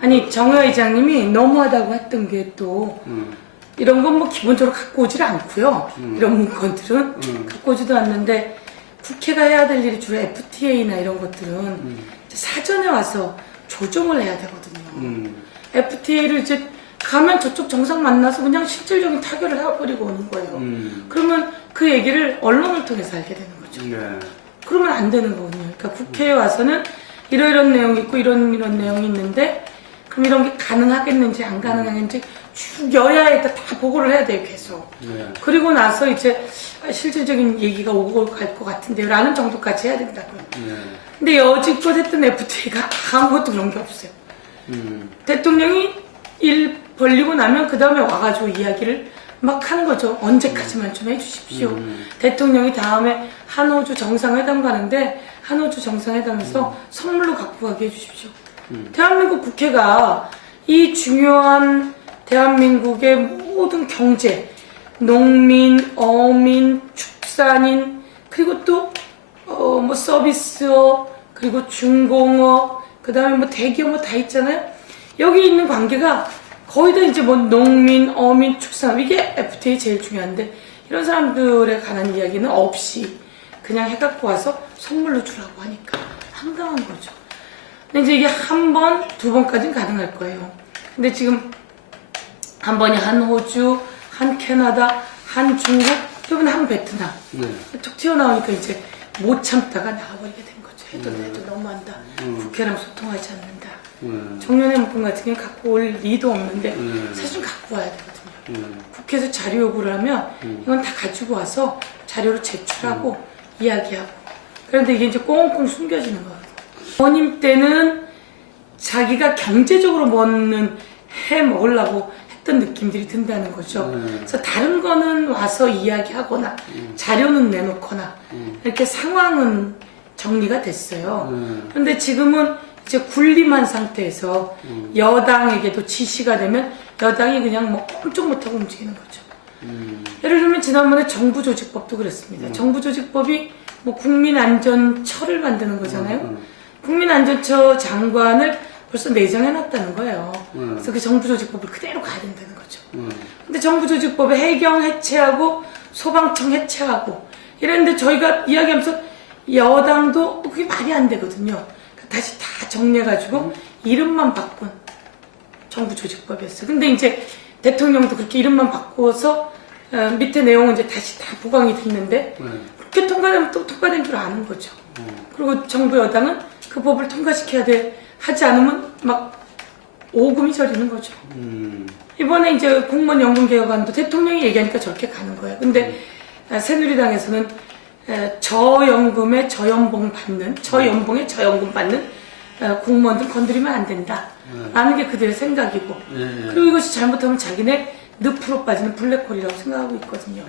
아니 정의화 의장님이 너무하다고 했던 게 또 이런 건 뭐 기본적으로 갖고 오질 않고요. 이런 문건들은 갖고 오지도 않는데 국회가 해야 될 일이 주로 FTA나 이런 것들은 사전에 와서 조정을 해야 되거든요. FTA를 이제 가면 저쪽 정상 만나서 그냥 실질적인 타결을 해버리고 오는 거예요. 그러면 그 얘기를 언론을 통해서 알게 되는 거죠. 네. 그러면 안 되는 거거든요. 그러니까 국회에 와서는 이런 내용이 있고 이런 내용이 있는데 그럼 이런 게 가능하겠는지 안 가능하겠는지 쭉 여야에다 다 보고를 해야 돼요, 계속. 네. 그리고 나서 이제 실질적인 얘기가 오고 갈 것 같은데요 라는 정도까지 해야 된다고요. 네. 근데 여지껏 했던 FTA가 아무것도 그런 게 없어요. 대통령이 일 벌리고 나면 그 다음에 와가지고 이야기를 막 하는 거죠. 언제까지만 좀 해주십시오. 대통령이 다음에 한호주 정상회담 가는데 한호주 정상회담에서 선물로 갖고 가게 해주십시오. 대한민국 국회가 이 중요한 대한민국의 모든 경제, 농민, 어민, 축산인, 그리고 또 뭐 서비스업, 그리고 중공업, 그 다음에 뭐 대기업 다 있잖아요. 여기 있는 관계가 거의 다 이제 뭐 농민, 어민, 축산업, 이게 FTA 제일 중요한데 이런 사람들에 관한 이야기는 없이 그냥 해갖고 와서 선물로 주라고 하니까 황당한 거죠. 근데 이제 이게 한 번, 두 번까지는 가능할 거예요. 근데 지금 한 번이 한 호주, 한 캐나다, 한 중국, 이번에 한 베트남. 네. 툭 튀어나오니까 이제 못 참다가 나와버리게 된 거죠. 해도 너무한다. 국회랑 소통하지 않는다. 정년의 문건 같은 경우는 갖고 올 리도 없는데 사실 갖고 와야 되거든요. 국회에서 자료 요구를 하면 이건 다 가지고 와서 자료로 제출하고 이야기하고. 그런데 이게 이제 꽁꽁 숨겨지는 거예요. 어머님 때는 자기가 경제적으로 뭐는 해 먹으려고 했던 느낌들이 든다는 거죠. 그래서 다른 거는 와서 이야기하거나 자료는 내놓거나 이렇게 상황은 정리가 됐어요. 그런데 지금은 이제 군림한 상태에서 여당에게도 지시가 되면 여당이 그냥 뭐 꼼짝 못하고 움직이는 거죠. 예를 들면 지난번에 정부조직법도 그랬습니다. 정부조직법이 뭐 국민안전처를 만드는 거잖아요. 국민안전처 장관을 벌써 내정해놨다는 거예요. 그래서 그 정부조직법을 그대로 가야 된다는 거죠. 근데 정부조직법에 해경 해체하고 소방청 해체하고 이랬는데 저희가 이야기하면서 여당도 그게 말이 안 되거든요. 다시 다 정리해가지고 이름만 바꾼 정부조직법이었어요. 근데 이제 대통령도 그렇게 이름만 바꿔서 밑에 내용은 이제 다시 다 보강이 됐는데 그렇게 통과되면 또 통과된 줄 아는 거죠. 그리고 정부 여당은 그 법을 통과시켜야 돼. 하지 않으면 막 오금이 저리는 거죠. 이번에 이제 공무원 연금 개혁안도 대통령이 얘기하니까 저렇게 가는 거예요. 근데 새누리당에서는 저연금에 저연봉 받는, 저연봉에 저연금 받는 공무원들 건드리면 안 된다. 라는 게 그들의 생각이고. 그리고 이것이 잘못하면 자기네 늪으로 빠지는 블랙홀이라고 생각하고 있거든요.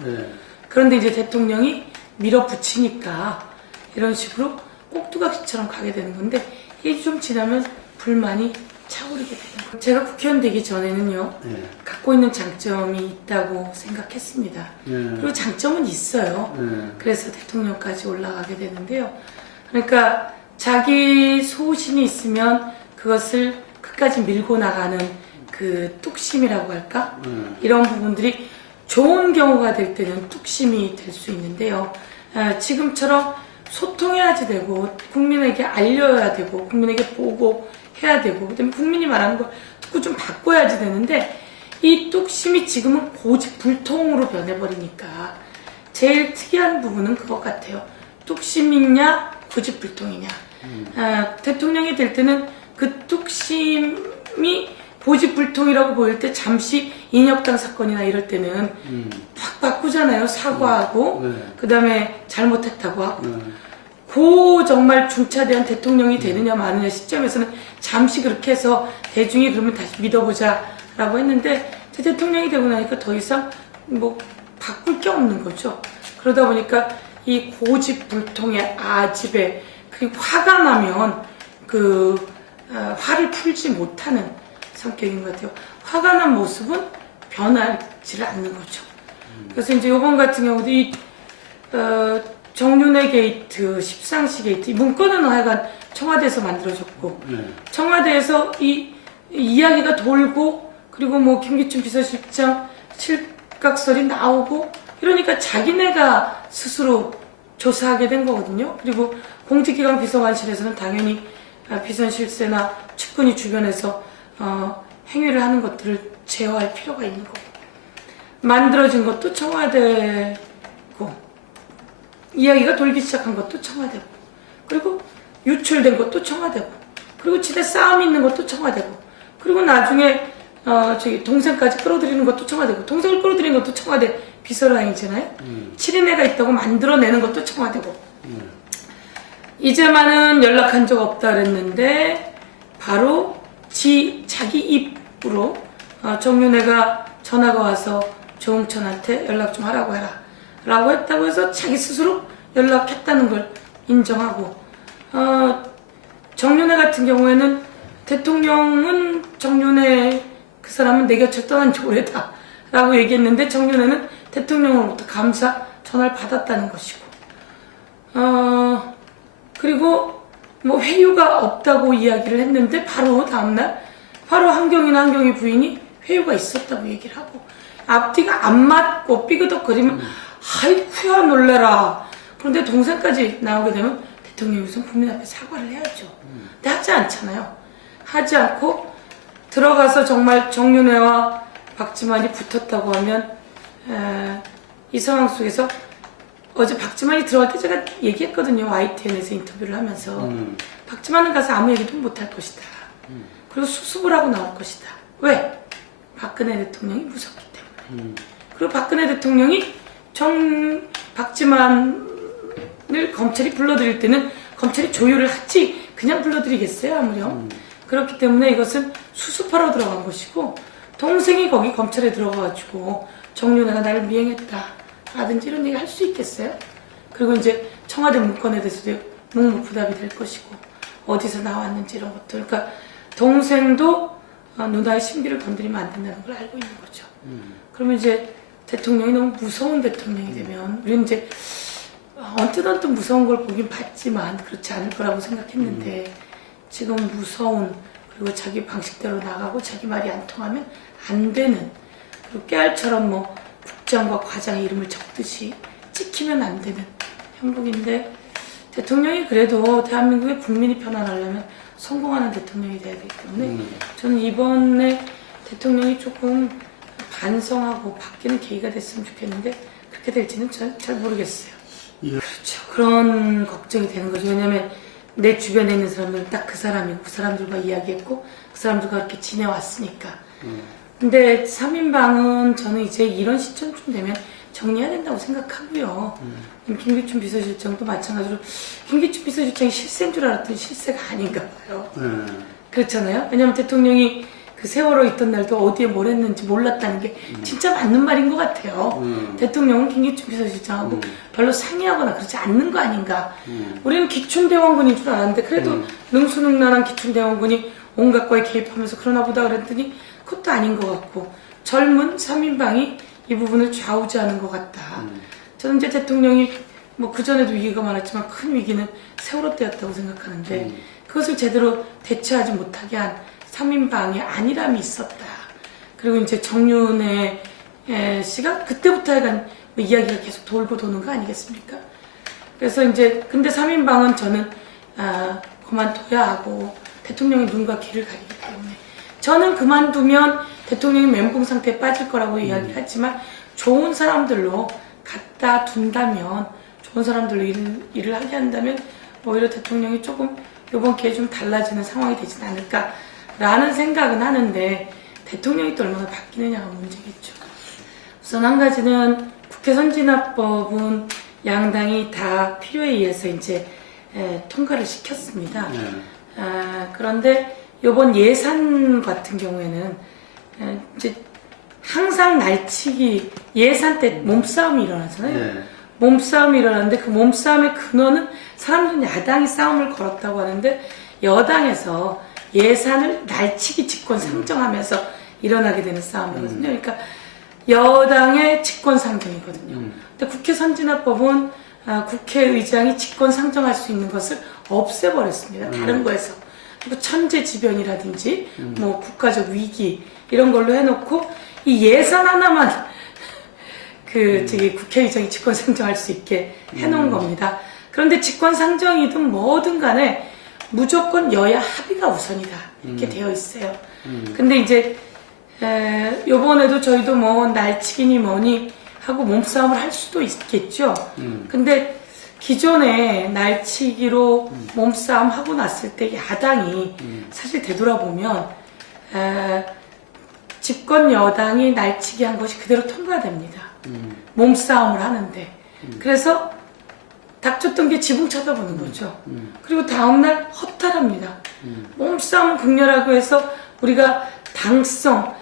그런데 이제 대통령이 밀어붙이니까 이런 식으로 꼭두각시처럼 가게 되는 건데 이게 좀 지나면 불만이 차오르게 되는 거예요. 제가 국회의원 되기 전에는요. 갖고 있는 장점이 있다고 생각했습니다. 그리고 장점은 있어요. 그래서 대통령까지 올라가게 되는데요. 그러니까 자기 소신이 있으면 그것을 끝까지 밀고 나가는 그 뚝심이라고 할까? 이런 부분들이 좋은 경우가 될 때는 뚝심이 될 수 있는데요. 지금처럼 소통해야지 되고 국민에게 알려야 되고 국민에게 보고해야 되고 그다음에 국민이 말하는 걸 듣고 좀 바꿔야지 되는데 이 뚝심이 지금은 고집불통으로 변해버리니까 제일 특이한 부분은 그것 같아요. 뚝심이냐 고집불통이냐. 대통령이 될 때는 그 뚝심이 고집불통이라고 보일 때 잠시 인혁당 사건이나 이럴 때는 확 바꾸잖아요. 사과하고 그 다음에 잘못했다고 하고 그 정말 중차대한 대통령이 되느냐 마느냐 시점에서는 잠시 그렇게 해서 대중이 그러면 다시 믿어보자 라고 했는데 대통령이 되고 나니까 더 이상 뭐 바꿀 게 없는 거죠. 그러다 보니까 이 고집불통의 아집에 그리고 화가 나면 그 화를 풀지 못하는 성격인 것 같아요. 화가 난 모습은 변하지를 않는 거죠. 그래서 이제 이번 같은 경우도 이 정윤회 게이트, 십상시 게이트 이 문건은 하여간 청와대에서 만들어졌고 청와대에서 이 이야기가 돌고 그리고 뭐 김기춘 비서실장 실각설이 나오고 이러니까 자기네가 스스로 조사하게 된 거거든요. 그리고 공직기관 비서관실에서는 당연히 비선 실세나 측근이 주변에서 행위를 하는 것들을 제어할 필요가 있는 거고, 만들어진 것도 청와대고 이야기가 돌기 시작한 것도 청와대고, 그리고 유출된 것도 청와대고, 그리고 지대 싸움 있는 것도 청와대고, 그리고 나중에 저기 동생까지 끌어들이는 것도 청와대고, 동생을 끌어들이는 것도 청와대 비서라인이잖아요. 7인회가 있다고 만들어내는 것도 청와대고. 이제만은 연락한 적 없다 그랬는데 바로 자기 입으로 정윤회가 전화가 와서 조홍천한테 연락 좀 하라고 해라 라고 했다고 해서 자기 스스로 연락했다는 걸 인정하고, 정윤회 같은 경우에는 대통령은 정윤회 그 사람은 내 곁을 떠난 지 오래다 라고 얘기했는데 정윤회는 대통령으로부터 감사 전화를 받았다는 것이고, 그리고 뭐 회유가 없다고 이야기를 했는데 바로 다음날 바로 한경희 부인이 회유가 있었다고 얘기를 하고, 앞뒤가 안 맞고 삐그덕거리면 아이쿠야 놀래라. 그런데 동생까지 나오게 되면 대통령이 우선 국민 앞에 사과를 해야죠. 근데 하지 않잖아요. 하지 않고 들어가서 정말 정윤회와 박지만이 붙었다고 하면 이 상황 속에서 어제 박지만이 들어갈 때 제가 얘기했거든요. YTN에서 인터뷰를 하면서 박지만은 가서 아무 얘기도 못할 것이다. 그리고 수습을 하고 나올 것이다. 왜? 박근혜 대통령이 무섭기 때문에. 그리고 박근혜 대통령이 박지만을 검찰이 불러들일 때는 검찰이 조율을 하지 그냥 불러들이겠어요, 아무렴. 그렇기 때문에 이것은 수습하러 들어간 것이고, 동생이 거기 검찰에 들어가가지고 정윤회가 나를 미행했다 라든지 이런 얘기 할 수 있겠어요? 그리고 이제 청와대 문건에 대해서도 묵묵부답이 될 것이고, 어디서 나왔는지 이런 것들. 그러니까 동생도 누나의 신비를 건드리면 안 된다는 걸 알고 있는 거죠. 그러면 이제 대통령이 너무 무서운 대통령이 되면, 우리는 이제 언뜻 무서운 걸 보긴 봤지만 그렇지 않을 거라고 생각했는데, 지금 무서운, 그리고 자기 방식대로 나가고 자기 말이 안 통하면 안 되는, 그리고 깨알처럼 뭐 국장과 과장의 이름을 적듯이 찍히면 안 되는 형국인데, 대통령이 그래도 대한민국의 국민이 편안하려면 성공하는 대통령이 돼야 되기 때문에 저는 이번에 대통령이 조금 반성하고 바뀌는 계기가 됐으면 좋겠는데 그렇게 될지는 잘 모르겠어요. 그렇죠. 그런 걱정이 되는 거죠. 왜냐면 내 주변에 있는 사람들은 딱 그 사람이고 그 사람들과 이야기했고 그 사람들과 그렇게 지내왔으니까. 근데 3인방은 저는 이제 이런 시점쯤 되면 정리해야 된다고 생각하고요. 김기춘 비서실장도 마찬가지로 김기춘 비서실장이 실세인 줄 알았더니 실세가 아닌가 봐요. 그렇잖아요. 왜냐하면 대통령이 그 세월호 있던 날도 어디에 뭘 했는지 몰랐다는 게 진짜 맞는 말인 것 같아요. 대통령은 김기춘 비서실장하고 별로 상의하거나 그렇지 않는 거 아닌가. 우리는 기춘대원군인 줄 알았는데 그래도 능수능란한 기춘대원군이 온갖 거에 개입하면서 그러나 보다 그랬더니 그것도 아닌 것 같고, 젊은 3인방이 이 부분을 좌우지하는 것 같다. 저는 이제 대통령이 뭐 그전에도 위기가 많았지만 큰 위기는 세월호 때였다고 생각하는데 그것을 제대로 대처하지 못하게 한 3인방의 안일함이 있었다. 그리고 이제 정윤회 씨가 그때부터 약간 뭐 이야기가 계속 돌고 도는 거 아니겠습니까? 그래서 이제 근데 3인방은 저는 그만둬야 하고, 대통령이 눈과 귀를 가리기 때문에 저는 그만두면 대통령이 멘붕 상태에 빠질 거라고 이야기를 하지만 좋은 사람들로 갖다 둔다면, 좋은 사람들로 일을 하게 한다면 오히려 대통령이 조금 이번 기회에 좀 달라지는 상황이 되진 않을까라는 생각은 하는데, 대통령이 또 얼마나 바뀌느냐가 문제겠죠. 우선 한 가지는 국회 선진화법은 양당이 다 필요에 의해서 이제 통과를 시켰습니다. 그런데 이번 예산 같은 경우에는 이제 항상 날치기, 예산 때 몸싸움이 일어나잖아요. 몸싸움이 일어나는데 그 몸싸움의 근원은 사람들은 야당이 싸움을 걸었다고 하는데 여당에서 예산을 날치기 직권 상정하면서 일어나게 되는 싸움이거든요. 그러니까 여당의 직권 상정이거든요. 근데 국회 선진화법은 국회의장이 직권 상정할 수 있는 것을 없애버렸습니다. 다른 거에서. 뭐 천재지변이라든지 뭐 국가적 위기 이런 걸로 해놓고 이 예산 하나만 저기 국회의장이 직권상정할 수 있게 해놓은 겁니다. 그런데 직권상정이든 뭐든 간에 무조건 여야 합의가 우선이다 이렇게 되어 있어요. 근데 이제 요번에도 저희도 뭐 날치기니 뭐니 하고 몸싸움을 할 수도 있겠죠. 근데 기존에 날치기로 몸싸움 하고 났을 때 야당이 사실 되돌아보면 집권 여당이 날치기 한 것이 그대로 통과됩니다. 몸싸움을 하는데 그래서 닥쳤던 게 지붕 쳐다보는 거죠. 그리고 다음날 허탈합니다. 몸싸움 극렬하고 해서 우리가 당성,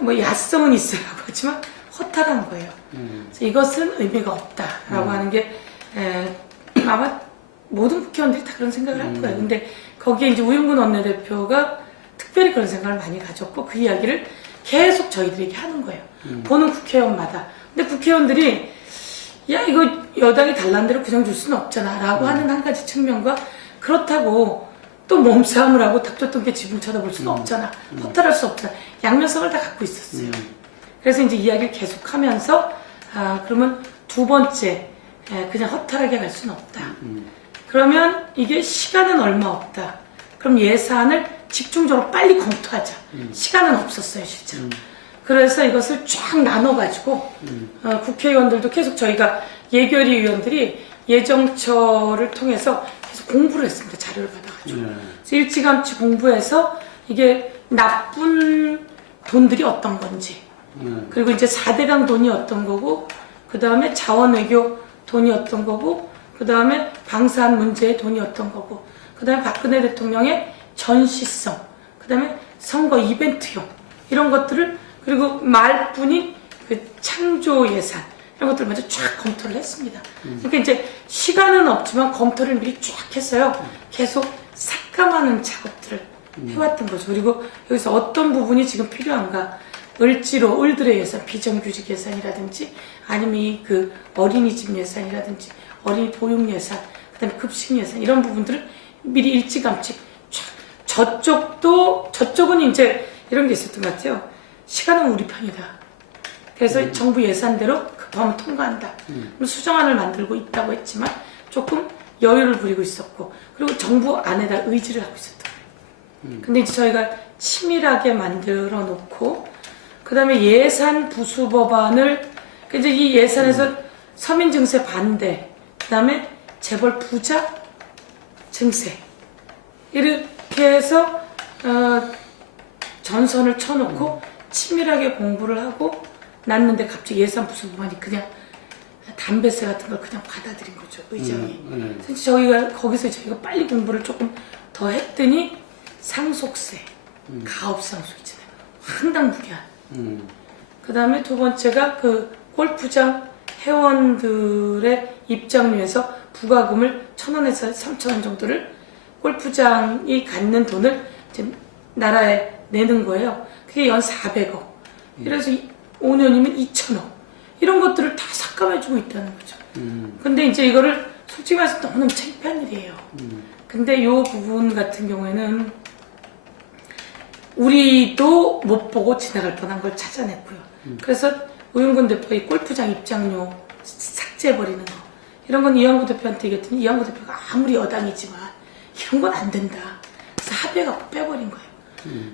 뭐 야성은 있으라고 하지만 허탈한 거예요. 그래서 이것은 의미가 없다라고 하는 게 아마 모든 국회의원들이 다 그런 생각을 할 거예요. 근데 거기에 이제 우윤근 원내대표가 특별히 그런 생각을 많이 가졌고 그 이야기를 계속 저희들에게 하는 거예요. 보는 국회의원마다. 근데 국회의원들이 야 이거 여당이 달란 대로 그냥 줄 수는 없잖아 라고 하는 한 가지 측면과 그렇다고 또 몸싸움을 하고 닥쳤던 게 지붕 쳐다볼 수는 없잖아. 허탈할 수 없잖아. 양면성을 다 갖고 있었어요. 그래서 이제 이야기를 계속하면서 그러면 두 번째 그냥 허탈하게 갈 수는 없다. 그러면 이게 시간은 얼마 없다. 그럼 예산을 집중적으로 빨리 검토하자. 시간은 없었어요 실제로. 그래서 이것을 쫙 나눠가지고 국회의원들도 계속 저희가 예결위 의원들이 예정처를 통해서 계속 공부를 했습니다. 자료를 받아가지고. 그래서 일찌감치 공부해서 이게 나쁜 돈들이 어떤 건지 그리고 이제 4대강 돈이 어떤 거고 그 다음에 자원외교 돈이 어떤 거고 그 다음에 방사한 문제의 돈이 어떤 거고 그 다음에 박근혜 대통령의 전시성 그 다음에 선거 이벤트용 이런 것들을 그리고 말뿐인 그 창조 예산 이런 것들을 먼저 쫙 검토를 했습니다. 그러니까 이제 시간은 없지만 검토를 미리 쫙 했어요. 계속 삭감하는 작업들을 해왔던 거죠. 그리고 여기서 어떤 부분이 지금 필요한가 을지로 을들의 예산, 비정규직 예산이라든지 아니면 이 어린이집 예산이라든지 어린이 보육 예산, 그다음에 급식 예산 이런 부분들을 미리 일찌감치 쫙 저쪽은 이제 이런 게 있었던 것 같아요. 시간은 우리 편이다. 그래서 정부 예산대로 급하면 통과한다. 수정안을 만들고 있다고 했지만 조금 여유를 부리고 있었고 그리고 정부 안에다 의지를 하고 있었던 거예요. 근데 이제 저희가 치밀하게 만들어 놓고 그 다음에 예산 부수 법안을 이제 이 예산에서 서민 증세 반대 그 다음에 재벌 부자 증세 이렇게 해서 전선을 쳐놓고 치밀하게 공부를 하고 났는데 갑자기 예산 부수 법안이 그냥 담배세 같은 걸 그냥 받아들인 거죠 의장이. 그래서 거기서 저희가 빨리 공부를 조금 더 했더니 상속세, 가업상속 있잖아요. 황당무계한. 그 다음에 두 번째가 골프장 회원들의 입장료에서 부과금을 1,000원에서 3,000원 정도를 골프장이 갖는 돈을 이제 나라에 내는 거예요. 그게 연 400억. 그래서 5년이면 2,000억. 이런 것들을 다 삭감해주고 있다는 거죠. 근데 이제 이거를 솔직히 말해서 너무너무 창피한 일이에요. 근데 이 부분 같은 경우에는 우리도 못 보고 지나갈 뻔한 걸 찾아냈고요. 그래서 우윤근 대표가 이 골프장 입장료 삭제해버리는 거. 이런 건 이완구 대표한테 얘기했더니 이완구 대표가 아무리 여당이지만 이런 건 안 된다. 그래서 합의해갖고 빼버린 거예요.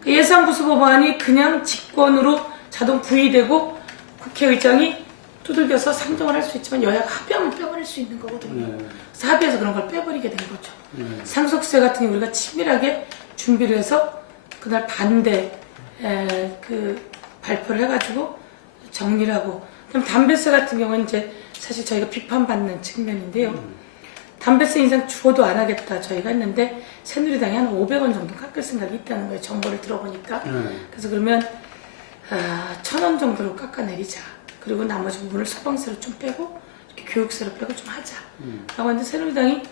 예산부수법안이 그냥 직권으로 자동 부의되고 국회의장이 두들겨서 상정을 할 수 있지만 여야가 합의하면 빼버릴 수 있는 거거든요. 그래서 합의해서 그런 걸 빼버리게 된 거죠. 상속세 같은 경우 우리가 치밀하게 준비를 해서 그날 반대 발표를 해가지고 정리를 하고 그럼 담배세 같은 경우는 이제 사실 저희가 비판받는 측면인데요. 담배세 인상 죽어도 안 하겠다 저희가 했는데 새누리당이 한 500원 정도 깎을 생각이 있다는 거예요. 정보를 들어보니까. 그래서 그러면 1,000원 정도로 깎아내리자. 그리고 나머지 부분을 서방세로 좀 빼고 이렇게 교육세로 빼고 좀 하자. 라고 했는데 새누리당이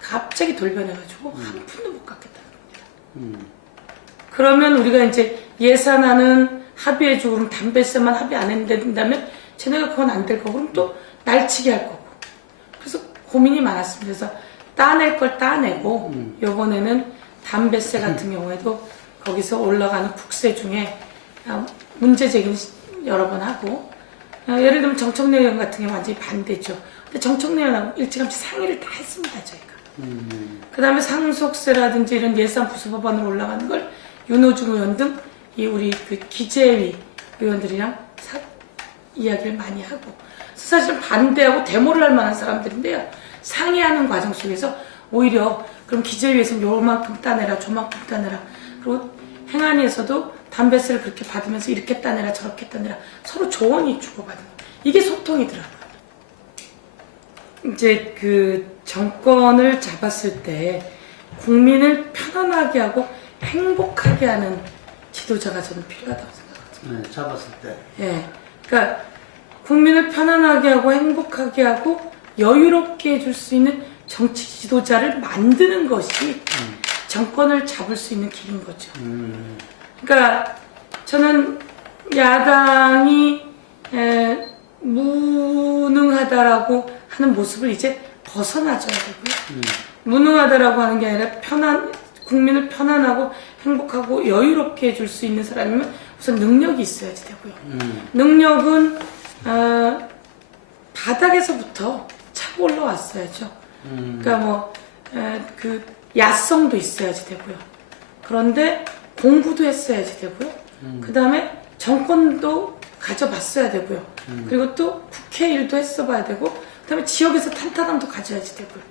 갑자기 돌변해가지고 한 푼도 못 깎겠다는 겁니다. 그러면 우리가 이제 예산안은 합의해주고 그럼 담배세만 합의 안 된다면 쟤네가 그건 안 될 거고 그럼 또 날치기 할 거고. 그래서 고민이 많았습니다. 그래서 따낼 걸 따내고 요번에는 담배세 같은 경우에도 거기서 올라가는 국세 중에 문제 제기는 여러 번 하고, 예를 들면 정청래 의원 같은 경우 완전히 반대죠. 근데 정청래 의원하고 일찌감치 상의를 다 했습니다, 저희가. 그 다음에 상속세라든지 이런 예산 부수법안으로 올라가는 걸 윤호중 의원 등 이 우리 그 기재위 의원들이랑 이야기를 많이 하고, 사실은 반대하고 데모를 할 만한 사람들인데요. 상의하는 과정 속에서 오히려 그럼 기재위에서는 요만큼 따내라, 저만큼 따내라. 그리고 행안위에서도 담배세를 그렇게 받으면서 이렇게 따내라, 저렇게 따내라. 서로 조언이 주고받는 거예요. 이게 소통이더라고요. 이제 그 정권을 잡았을 때 국민을 편안하게 하고 행복하게 하는 지도자가 저는 필요하다고 생각하거든요. 네, 잡았을 때. 예. 그러니까 국민을 편안하게 하고 행복하게 하고 여유롭게 해줄 수 있는 정치 지도자를 만드는 것이 정권을 잡을 수 있는 길인 거죠. 그러니까 저는 야당이 무능하다라고 하는 모습을 이제 벗어나줘야 되고요. 무능하다라고 하는 게 아니라 국민을 편안하고 행복하고 여유롭게 해줄 수 있는 사람이면 우선 능력이 있어야지 되고요. 능력은 바닥에서부터 차고 올라왔어야죠. 그러니까 뭐 그 야성도 있어야지 되고요. 그런데 공부도 했어야지 되고요. 그 다음에 정권도 가져봤어야 되고요. 그리고 또 국회 일도 했어봐야 되고, 그 다음에 지역에서 탄탄함도 가져야지 되고요.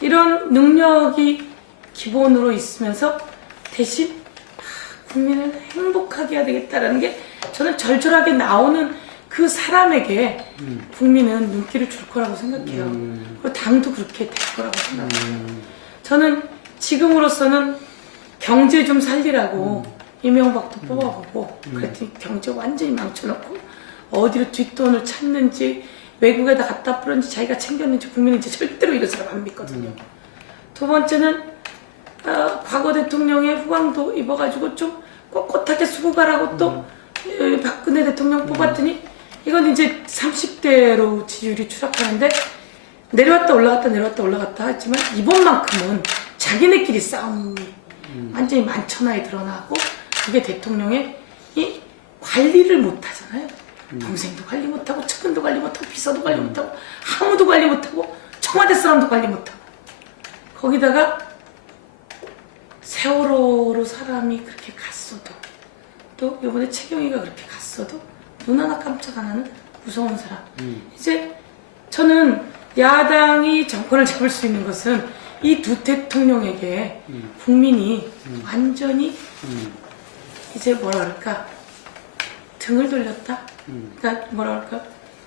이런 능력이 기본으로 있으면서 대신 국민을 행복하게 해야 되겠다라는 게 저는 절절하게 나오는 그 사람에게 국민은 눈길을 줄 거라고 생각해요. 그리고 당도 그렇게 될 거라고 생각해요. 저는 지금으로서는 경제 좀 살리라고 이명박도 뽑아보고 그랬더니 경제 완전히 망쳐놓고 어디로 뒷돈을 찾는지 외국에다 갖다 뿌렸는지 자기가 챙겼는지 국민은 이제 절대로 이런 사람 안 믿거든요. 두 번째는 과거 대통령의 후광도 입어가지고 좀 꼿꼿하게 쓰고 가라고 또 박근혜 대통령 뽑았더니 이건 이제 30대로 지지율이 추락하는데 내려왔다 올라갔다 내려왔다 올라갔다 하지만 이번만큼은 자기네끼리 싸움이 완전히 만천하에 드러나고, 그게 대통령의 이 관리를 못하잖아요. 동생도 관리 못하고 측근도 관리 못하고 비서도 관리 못하고 아무도 관리 못하고 청와대 사람도 관리 못하고, 거기다가 세월호로 사람이 그렇게 갔어도, 또 이번에 최경희가 그렇게 갔어도 눈 하나 깜짝 안 하는 무서운 사람. 이제 저는 야당이 정권을 잡을 수 있는 것은 이 두 대통령에게 국민이 완전히 이제 뭐라 그럴까, 등을 돌렸다. 그러니까 뭐라 그럴까,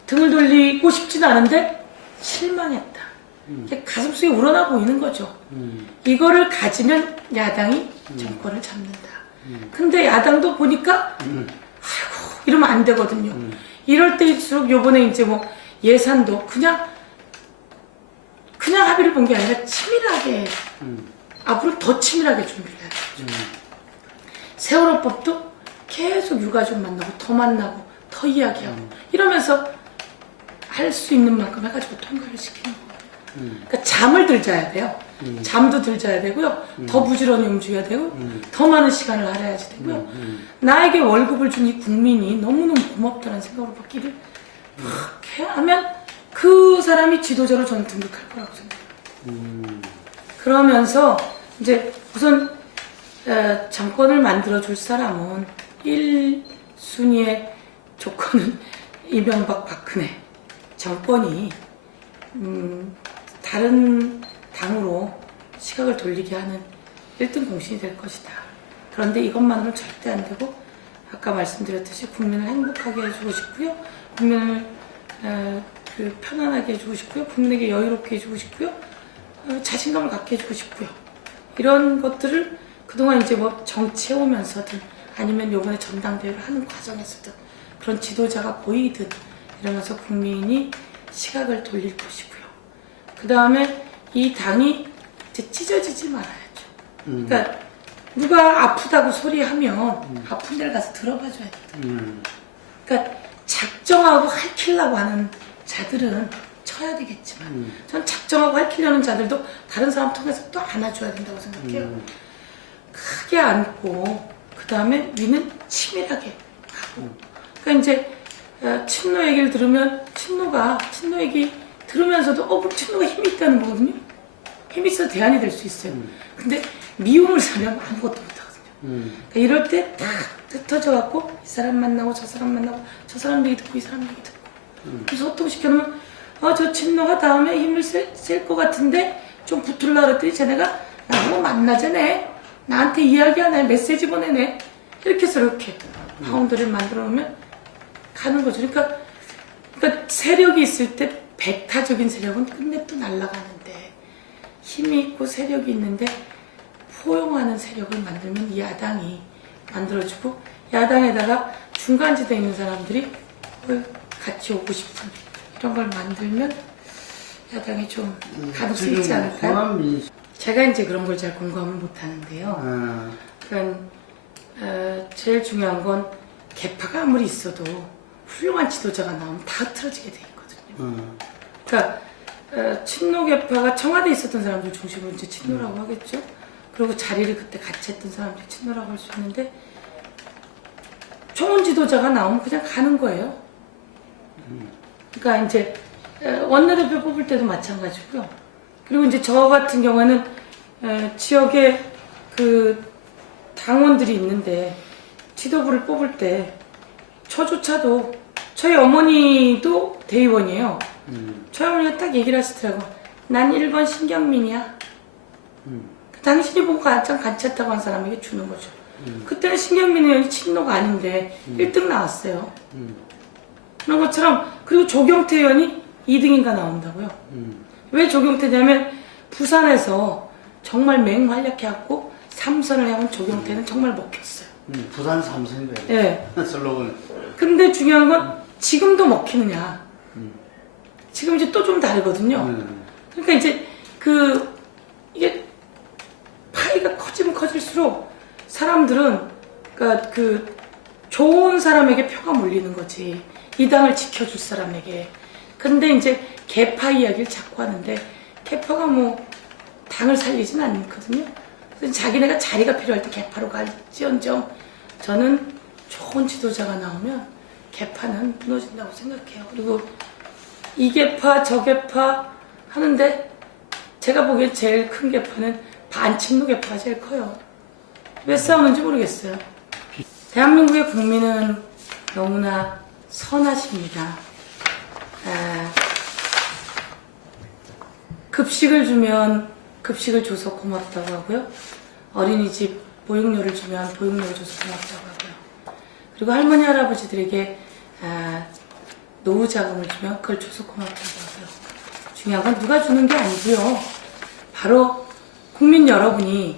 등을 돌리고 싶지는 않은데 실망했다. 가슴속에 우러나 보이는 거죠. 이거를 가지면 야당이 정권을 잡는다. 근데 야당도 보니까 아이고 이러면 안 되거든요. 이럴 때일수록 요번에 이제 뭐 예산도 그냥 합의를 본 게 아니라 치밀하게 앞으로 더 치밀하게 준비를 해야 되죠. 세월호법도 계속 유가족 만나고 더 만나고 더 이야기하고 이러면서 할 수 있는 만큼 해가지고 통과를 시키는 거예요. 그러니까 잠을 들 자야 돼요. 잠도 들 자야 되고요. 더 부지런히 움직여야 되고 더 많은 시간을 할애해야지 되고요. 나에게 월급을 준 이 국민이 너무너무 고맙다는 생각으로 받기를 그렇게 하면 그 사람이 지도자로 저는 등극할 거라고 생각해요. 그러면서 이제 우선 정권을 만들어줄 사람은 1순위의 조건은 이명박 박근혜 정권이 다른 당으로 시각을 돌리게 하는 1등 공신이 될 것이다. 그런데 이것만으로는 절대 안 되고, 아까 말씀드렸듯이 국민을 행복하게 해주고 싶고요. 국민을 편안하게 해주고 싶고요. 국민에게 여유롭게 해주고 싶고요. 자신감을 갖게 해주고 싶고요. 이런 것들을 그동안 이제 뭐 정치해오면서든 아니면 요번에 전당대회를 하는 과정에서든 그런 지도자가 보이듯 이러면서 국민이 시각을 돌릴 것이고요. 그 다음에 이 당이 이제 찢어지지 말아야죠. 그러니까 누가 아프다고 소리하면 아픈 데를 가서 들어봐줘야 돼요. 그러니까 작정하고 핥히려고 하는 자들은 쳐야 되겠지만 전 작정하고 핥히려는 자들도 다른 사람 통해서 또 안아줘야 된다고 생각해요. 크게 안고 그 다음에 위는 치밀하게 가고. 그러니까 이제 친노 얘기를 들으면 친노 얘기 들으면서도 친노가 힘이 있다는 거거든요. 힘이 있어서 대안이 될 수 있어요. 근데 미움을 사면 아무것도 못하거든요. 그러니까 이럴 때 딱 흩어져갖고 이 사람 만나고 저 사람 만나고 저 사람 얘기 듣고 이 사람 얘기 듣고 그래서 소통시켜놓으면 저 친노가 다음에 힘을 쓸 것 같은데 좀 붙으려고 그랬더니 쟤네가 나하고 만나자네, 나한테 이야기하네, 메시지 보내네, 이렇게 해서 이렇게 바운드를 만들어 놓으면 가는 거죠. 그러니까 세력이 있을 때 배타적인 세력은 끝내 또 날아가는데, 힘이 있고 세력이 있는데 포용하는 세력을 만들면 이 야당이 만들어지고, 야당에다가 중간지대에 있는 사람들이 같이 오고 싶은 이런 걸 만들면 야당이 좀 가둘 수 있지 않을까요? 제가 이제 그런 걸 잘 공감을 못 하는데요. 그러니까 제일 중요한 건 개파가 아무리 있어도 훌륭한 지도자가 나오면 다 흐트러지게 돼 있거든요. 그러니까 친노 개파가 청와대에 있었던 사람들 중심으로 이제 친노라고 하겠죠. 그리고 자리를 그때 같이 했던 사람들이 친노라고 할 수 있는데, 좋은 지도자가 나오면 그냥 가는 거예요. 그러니까 이제 원내대표 뽑을 때도 마찬가지고요. 그리고 이제 저 같은 경우에는 지역에 그 당원들이 있는데 지도부를 뽑을 때 저조차도, 저희 어머니도 대의원이에요. 저희 어머니가 딱 얘기를 하시더라고. 난 1번 신경민이야. 당신이 보고 가장 괜찮다고 한 사람에게 주는 거죠. 그때는 신경민 의원이 친노가 아닌데 1등 나왔어요. 그런 것처럼. 그리고 조경태 의원이 2등인가 나온다고요. 왜 조경태냐면 부산에서 정말 맹활약해갖고 3선을 해온 조경태는 정말 먹혔어요. 부산 3선이에요. 네. 슬로건. 근데 중요한 건 지금도 먹히느냐. 지금 이제 또 좀 다르거든요. 그러니까 이제 이게 파이가 커지면 커질수록 사람들은, 그러니까 좋은 사람에게 표가 몰리는 거지. 이 당을 지켜줄 사람에게. 근데 이제 개파 이야기를 자꾸 하는데, 개파가 뭐 당을 살리진 않거든요. 그래서 자기네가 자리가 필요할 때 개파로 갈지언정, 저는 좋은 지도자가 나오면 개파는 무너진다고 생각해요. 그리고 이 개파 저 개파 하는데 제가 보기엔 제일 큰 개파는 반친노 개파가 제일 커요. 왜 싸우는지 모르겠어요. 대한민국의 국민은 너무나 선하십니다. 급식을 주면 급식을 줘서 고맙다고 하고요. 어린이집 보육료를 주면 보육료를 줘서 고맙다고 하고요. 그리고 할머니 할아버지들에게 노후자금을 주면 그걸 줘서 고맙다고 하고요. 중요한 건 누가 주는 게 아니고요. 바로 국민 여러분이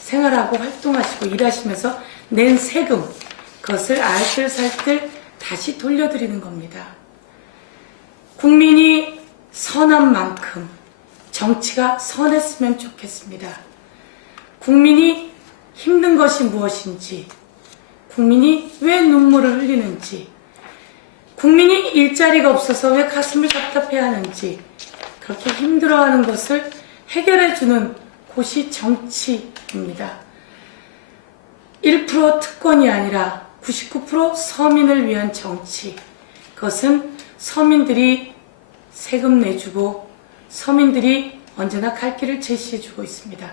생활하고 활동하시고 일하시면서 낸 세금, 그것을 알뜰살뜰 다시 돌려드리는 겁니다. 국민이 선한 만큼 정치가 선했으면 좋겠습니다. 국민이 힘든 것이 무엇인지, 국민이 왜 눈물을 흘리는지, 국민이 일자리가 없어서 왜 가슴을 답답해하는지, 그렇게 힘들어하는 것을 해결해주는 곳이 정치입니다. 1% 특권이 아니라 99% 서민을 위한 정치. 그것은 서민들이 세금 내주고 서민들이 언제나 갈 길을 제시해주고 있습니다.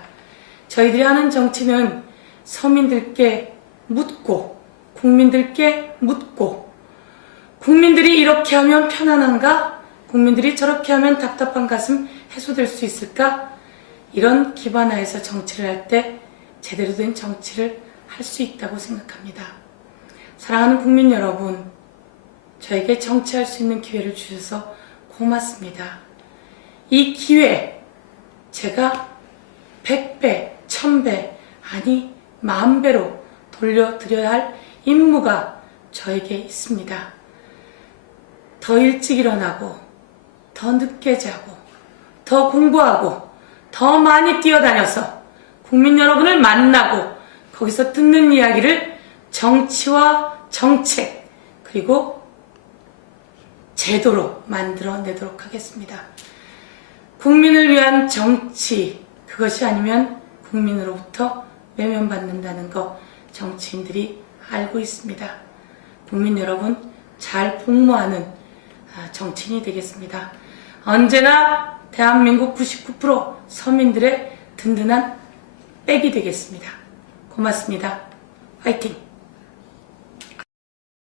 저희들이 하는 정치는 서민들께 묻고, 국민들께 묻고, 국민들이 이렇게 하면 편안한가? 국민들이 저렇게 하면 답답한 가슴 해소될 수 있을까? 이런 기반하에서 정치를 할 때 제대로 된 정치를 할 수 있다고 생각합니다. 사랑하는 국민 여러분, 저에게 정치할 수 있는 기회를 주셔서 고맙습니다. 이 기회, 제가 100배, 1000배, 아니 10,000배로 돌려드려야 할 임무가 저에게 있습니다. 더 일찍 일어나고, 더 늦게 자고, 더 공부하고, 더 많이 뛰어다녀서 국민 여러분을 만나고 거기서 듣는 이야기를 정치와 정책 그리고 제도로 만들어내도록 하겠습니다. 국민을 위한 정치, 그것이 아니면 국민으로부터 외면받는다는 거 정치인들이 알고 있습니다. 국민 여러분 잘 복무하는 정치인이 되겠습니다. 언제나 대한민국 99% 서민들의 든든한 백이 되겠습니다. 고맙습니다. 화이팅!